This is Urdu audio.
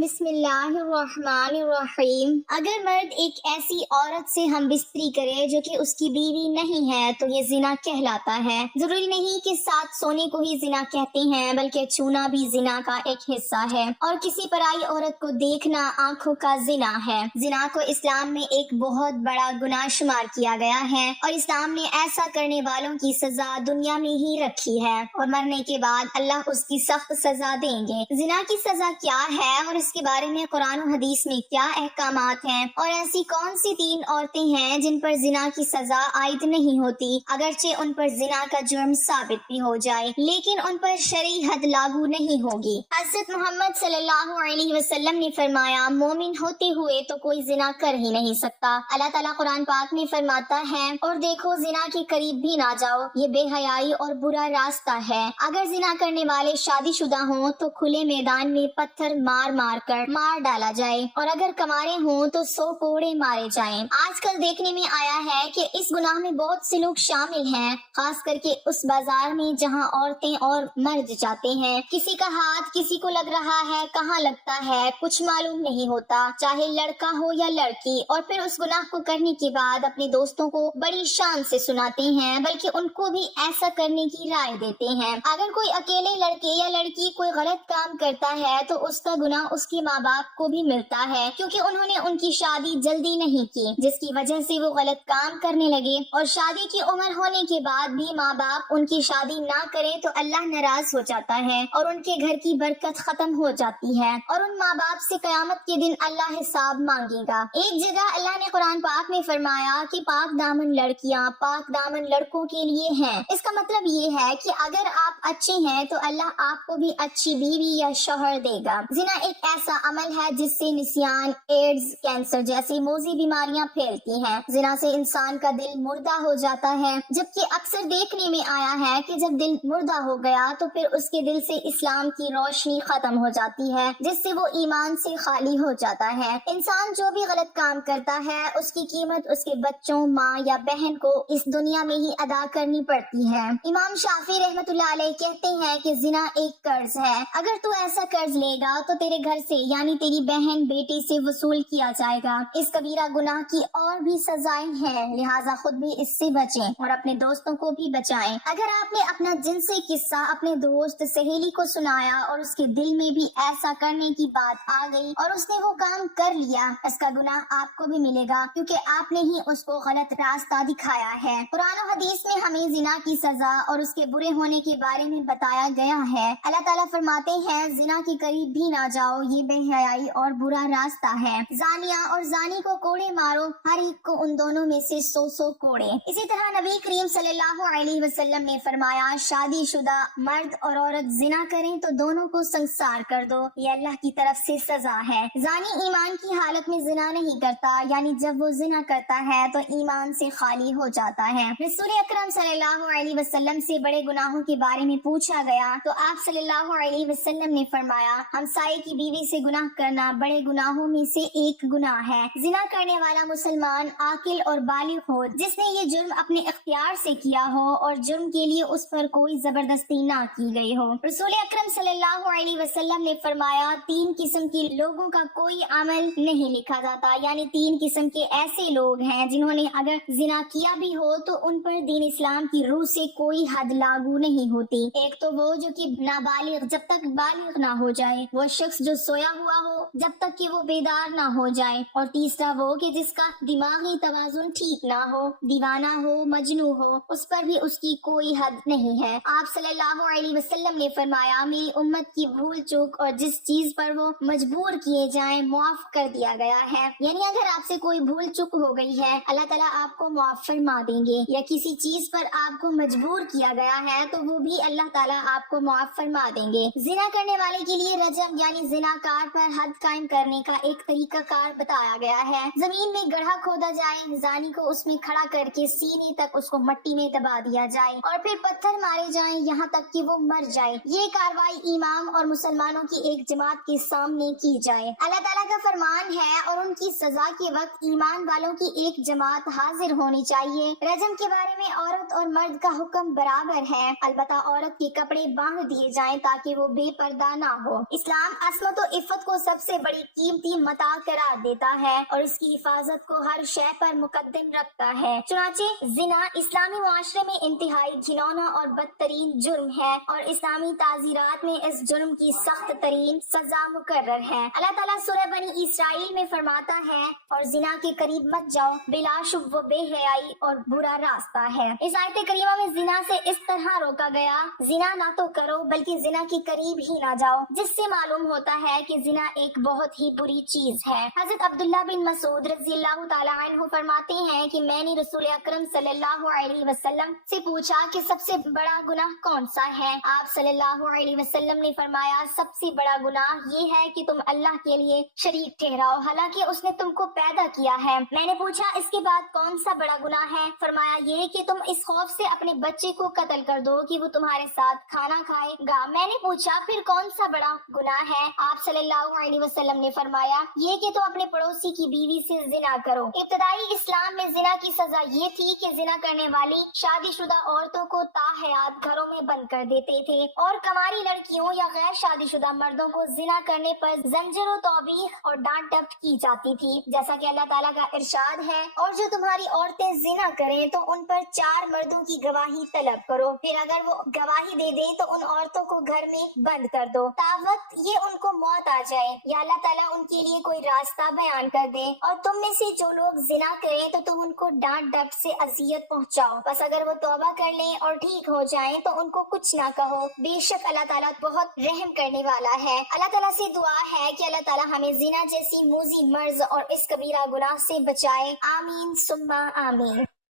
بسم اللہ الرحمن الرحیم۔ اگر مرد ایک ایسی عورت سے ہم بستری کرے جو کہ اس کی بیوی نہیں ہے تو یہ زنا کہلاتا ہے۔ ضروری نہیں کہ ساتھ سونے کو ہی زنا کہتے ہیں، بلکہ چھونا بھی زنا کا ایک حصہ ہے، اور کسی پرائی عورت کو دیکھنا آنکھوں کا زنا ہے۔ زنا کو اسلام میں ایک بہت بڑا گناہ شمار کیا گیا ہے، اور اسلام نے ایسا کرنے والوں کی سزا دنیا میں ہی رکھی ہے، اور مرنے کے بعد اللہ اس کی سخت سزا دیں گے۔ زنا کی سزا کیا ہے اور اس کے بارے میں قرآن و حدیث میں کیا احکامات ہیں، اور ایسی کون سی 3 عورتیں ہیں جن پر زنا کی سزا عائد نہیں ہوتی، اگرچہ ان پر زنا کا جرم ثابت بھی ہو جائے لیکن ان پر شرعی حد لاگو نہیں ہوگی۔ حضرت محمد صلی اللہ علیہ وسلم نے فرمایا، مومن ہوتے ہوئے تو کوئی زنا کر ہی نہیں سکتا۔ اللہ تعالیٰ قرآن پاک میں فرماتا ہے، اور دیکھو زنا کے قریب بھی نہ جاؤ، یہ بے حیائی اور برا راستہ ہے۔ اگر زنا کرنے والے شادی شدہ ہوں تو کھلے میدان میں پتھر مار مار کر مار ڈالا جائے، اور اگر کنوارے ہوں تو 100 کوڑے مارے جائیں۔ آج کل دیکھنے میں آیا ہے کہ اس گناہ میں بہت سے لوگ شامل ہیں، خاص کر کے اس بازار میں جہاں عورتیں اور مرد جاتے ہیں۔ کسی کا ہاتھ کسی کو لگ رہا ہے، کہاں لگتا ہے کچھ معلوم نہیں ہوتا، چاہے لڑکا ہو یا لڑکی، اور پھر اس گناہ کو کرنے کے بعد اپنے دوستوں کو بڑی شان سے سناتے ہیں، بلکہ ان کو بھی ایسا کرنے کی رائے دیتے ہیں۔ اگر کوئی اکیلے لڑکے یا لڑکی کوئی غلط کام کرتا ہے تو اس کا گناہ اس کے ماں باپ کو بھی ملتا ہے، کیونکہ انہوں نے ان کی شادی جلدی نہیں کی، جس کی وجہ سے وہ غلط کام کرنے لگے، اور شادی کی عمر ہونے کے بعد بھی ماں باپ ان کی شادی نہ کریں تو اللہ ناراض ہو جاتا ہے، اور ان کے گھر کی برکت ختم ہو جاتی ہے، اور ان ماں باپ سے قیامت کے دن اللہ حساب مانگے گا۔ ایک جگہ اللہ نے قرآن پاک میں فرمایا کہ پاک دامن لڑکیاں پاک دامن لڑکوں کے لیے ہیں۔ اس کا مطلب یہ ہے کہ اگر آپ اچھے ہیں تو اللہ آپ کو بھی اچھی بیوی یا شوہر دے گا۔ زنا ایک ایسا عمل ہے جس سے نسیان، ایڈز، کینسر جیسی موذی بیماریاں پھیلتی ہیں۔ زنا سے انسان کا دل مردہ ہو جاتا ہے، جبکہ اکثر دیکھنے میں آیا ہے کہ جب دل مردہ ہو گیا تو پھر اس کے دل سے اسلام کی روشنی ختم ہو جاتی ہے، جس سے وہ ایمان سے خالی ہو جاتا ہے۔ انسان جو بھی غلط کام کرتا ہے اس کی قیمت اس کے بچوں، ماں یا بہن کو اس دنیا میں ہی ادا کرنی پڑتی ہے۔ امام شافعی رحمۃ اللہ علیہ کہتے ہیں کہ زنا ایک قرض ہے، اگر تو ایسا قرض لے گا تو تیرے گھر سے یعنی تیری بہن بیٹی سے وصول کیا جائے گا۔ اس کبیرہ گناہ کی اور بھی سزائیں ہیں، لہٰذا خود بھی اس سے بچیں اور اپنے دوستوں کو بھی بچائیں۔ اگر آپ نے اپنا جنسی قصہ اپنے دوست سہیلی کو سنایا اور اس کے دل میں بھی ایسا کرنے کی بات آ گئی اور اس نے وہ کام کر لیا، اس کا گناہ آپ کو بھی ملے گا، کیونکہ آپ نے ہی اس کو غلط راستہ دکھایا ہے۔ قرآن و حدیث میں ہمیں زنا کی سزا اور اس کے برے ہونے کے بارے میں بتایا گیا ہے۔ اللہ تعالیٰ فرماتے ہیں، زنا کے قریب بھی نہ جاؤ، یہ بے حیائی اور برا راستہ ہے۔ زانیہ اور زانی کو کوڑے مارو، ہر ایک کو ان دونوں میں سے 100 کوڑے۔ اسی طرح نبی کریم صلی اللہ علیہ وسلم نے فرمایا، شادی شدہ مرد اور عورت زنا کریں تو دونوں کو سنسار کر دو، یہ اللہ کی طرف سے سزا ہے۔ زانی ایمان کی حالت میں زنا نہیں کرتا، یعنی جب وہ زنا کرتا ہے تو ایمان سے خالی ہو جاتا ہے۔ رسول اکرم صلی اللہ علیہ وسلم سے بڑے گناہوں کے بارے میں پوچھا گیا تو آپ صلی اللہ علیہ وسلم نے فرمایا، ہمسائے کی بیوی سے گناہ کرنا بڑے گناہوں میں سے ایک گناہ ہے۔ زنا کرنے والا مسلمان عاقل اور بالغ ہو، جس نے یہ جرم اپنے اختیار سے کیا ہو اور جرم کے لیے اس پر کوئی زبردستی نہ کی گئی ہو۔ رسول اکرم صلی اللہ علیہ وسلم نے فرمایا، 3 قسم کے لوگوں کا کوئی عمل نہیں لکھا جاتا، یعنی 3 قسم کے ایسے لوگ ہیں جنہوں نے اگر زنا کیا بھی ہو تو ان پر دین اسلام کی روح سے کوئی حد لاگو نہیں ہوتی۔ ایک تو وہ جو کہ نابالغ جب تک بالغ نہ ہو جائے، وہ شخص جو سویا ہوا ہو جب تک کہ وہ بیدار نہ ہو جائے، اور تیسرا وہ کہ جس کا دماغی توازن ٹھیک نہ ہو، دیوانہ ہو، مجنون ہو، اس پر بھی اس کی کوئی حد نہیں ہے۔ آپ صلی اللہ علیہ وسلم نے فرمایا، میری امت کی بھول چوک اور جس چیز پر وہ مجبور کیے جائیں معاف کر دیا گیا ہے، یعنی اگر آپ سے کوئی بھول چوک ہو گئی ہے اللہ تعالیٰ آپ کو معاف فرما دیں گے، یا کسی چیز پر آپ کو مجبور کیا گیا ہے تو وہ بھی اللہ تعالیٰ آپ کو معاف فرما دیں گے۔ زنا کرنے والے کے لیے رجم یعنی زناکار پر حد قائم کرنے کا ایک طریقہ کار بتایا گیا ہے۔ زمین میں گڑھا کھودا جائے، زانی کو اس میں کھڑا کر کے سینے تک اس کو مٹی میں دبا دیا جائے اور پھر پتھر مارے جائیں یہاں تک کہ وہ مر جائے۔ یہ کارروائی امام اور مسلمانوں کی ایک جماعت کے سامنے کی جائے۔ اللہ تعالیٰ کا فرمان ہے، اور ان کی سزا کے وقت ایمان والوں کی ایک جماعت حاضر ہونی چاہیے۔ رجم کے بارے میں عورت اور مرد کا حکم برابر ہے، البتہ عورت کے کپڑے باندھ دیے جائیں تاکہ وہ بے پردہ نہ ہو۔ اسلام عصمت و عفت کو سب سے بڑی قیمتی متاع قرار دیتا ہے اور اس کی حفاظت کو ہر شے پر مقدم رکھتا ہے۔ چنانچہ زنا اسلامی معاشرے میں انتہائی گھناؤنا اور بدترین جرم ہے اور اسلامی تعزیرات میں اس جرم کی سخت ترین سزا مقرر ہے۔ اللہ تعالیٰ سورہ بنی اسرائیل میں فرماتا ہے اور زنا کے قریب مت جاؤ، بلا شبہ وہ بے حیائی اور برا راستہ ہے۔ اس آیت کریمہ میں زنا سے اس طرح روکا گیا، زنا نہ تو کرو بلکہ زنا کے قریب ہی نہ جاؤ، جس سے معلوم ہوتا ہے کہ زنا ایک بہت ہی بری چیز ہے۔ حضرت عبداللہ بن مسعود رضی اللہ تعالیٰ عنہ فرماتے ہیں کہ میں نے رسول اکرم صلی اللہ علیہ وسلم سے پوچھا کہ سب سے بڑا گناہ کون سا ہے؟ آپ صلی اللہ علیہ وسلم نے فرمایا سب سے بڑا گناہ یہ ہے کہ تم اللہ کے لیے شریک ٹھہراؤ حالانکہ اس نے تم کو پیدا کیا ہے۔ میں نے پوچھا اس کے بعد کون سا بڑا گناہ ہے؟ فرمایا یہ کہ تم اس خوف سے اپنے بچے کو قتل کر دو کہ وہ تمہارے ساتھ کھانا کھائے گا۔ میں نے پوچھا پھر کون سا بڑا گناہ ہے؟ آپ صلی اللہ علیہ وسلم نے فرمایا یہ کہ تم اپنے پڑوسی کی بیوی سے زنا کرو۔ ابتدائی اسلام میں زنا کی سزا یہ تھی کہ زنا کرنے والی شادی شدہ عورتوں کو تاحیات گھروں میں بند کر دیتے تھے اور کنواری لڑکیوں یا غیر شادی شدہ مردوں کو زنا کرنے پر زنجیر و توبیخ اور ڈانٹ ڈپٹ کی جاتی تھی، جیسا کہ اللہ تعالیٰ کا ارشاد ہے اور جو تمہاری عورتیں زنا کریں تو ان پر 4 مردوں کی گواہی طلب کرو، پھر اگر وہ گواہی دے دیں تو ان عورتوں کو گھر میں بند کر دو تا وقت یہ ان کو موت آ جائے یا اللہ تعالیٰ ان کے لیے کوئی راستہ بیان کر دے، اور تم میں سے جو لوگ زنا کریں تو تم ان کو ڈانٹ ڈپٹ سے اذیت پہنچاؤ، بس اگر وہ توبہ کر لیں اور ٹھیک ہو جائیں تو ان کو کچھ نہ کہو، بے شک اللہ تعالیٰ بہت رحم کرنے والا ہے۔ اللہ تعالیٰ سے دعا ہے کہ اللہ تعالیٰ ہمیں زنا جیسی موذی مرض اور اس کبیرہ گناہ سے بچائے، آمین ثم آمین۔